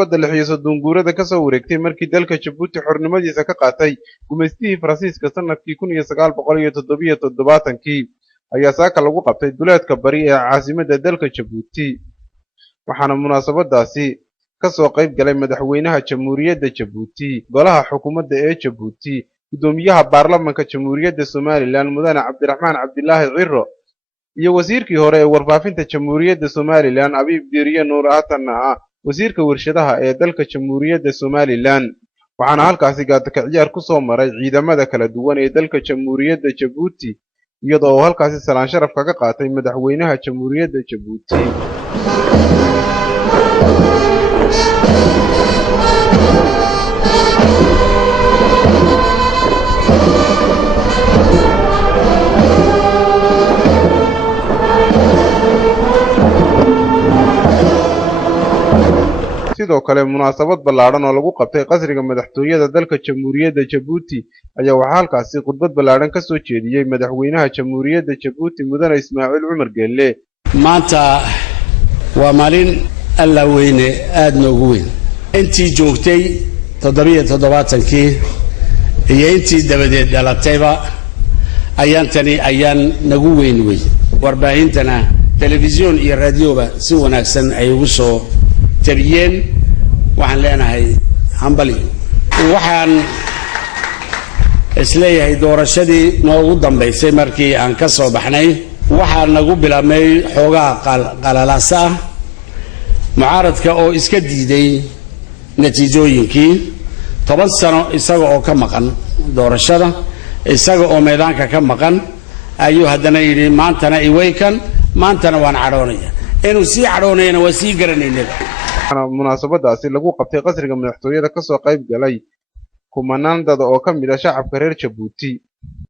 wadda lixiyo dunguurada ka soo wareegtay markii dalka Jabuuti xornimadiisa ka qaatay gumaystihii Faransiiska sanadkii 1977 ayaa saaka lagu qabtay duleedka bari ee caasimadda dalka Jabuuti waxaana munaasabadaasi ka soo qayb galay madaxweynaha Jamhuuriyadda Jabuuti golaha xukuumadda ee Jabuuti gudoomiyaha baarlamaanka Jamhuuriyadda Somaliland mudane Cabdiraxmaan Cabdilaahi Ciro iyo wasiirkii hore ee warfaafinta Jamhuuriyadda Somaliland Abiib Diiriye Nuur Aatanna wasiirka warshadaha ee dalka Jamhuuriyadda Somaliland waxaana halkaasi gaadka ciyaar ku soo maray ciidamada kala duwan ee dalka Jamhuuriyadda Jabuuti iyadoo halkaasi salaan sharaf kaga qaatay madaxweynaha Jamhuuriyadda Jabuuti sidoo kale munaasabad ballaaran oo lagu qabtay qasriga madaxtooyada dalka Jamhuuriyadda Jabuuti ayaa waxaa halkaasi khudbad ballaaran ka soo jeediyay madaxweynaha Jamhuuriyadda Jabuuti mudane Ismaaciil Cumar Geelle maanta waa maalin alla weyne aad noogu weyn intii joogtay 77kii iyo intii dabadeed dhalatayba ayaan nagu weyn warbaahintana telefisyon iyo raadiyoba si wanaagsan ay ugu soo tabiyeen waxaan leenahay hambali waxaan isleeyahay doorashadii noogu dambeysay markii aan ka soo baxnay waxaan nagu bilaabmay xoogaa qalalaasa mucaaradka oo iska diiday natiijooyinkii 10 sano isaga oo ka maqan doorashada isaga oo meedaanka ka maqan ayuu haddana yidhi maantana iwaykan maantana waan cadhoonaya inuu sii cadhoonayna waa sii garanaynaa munaasabadaasi lagu qabtay qasriga madaxtooyada ka soo qayb galay kumanaan dad oo ka mid ah shacabka reer Jabuuti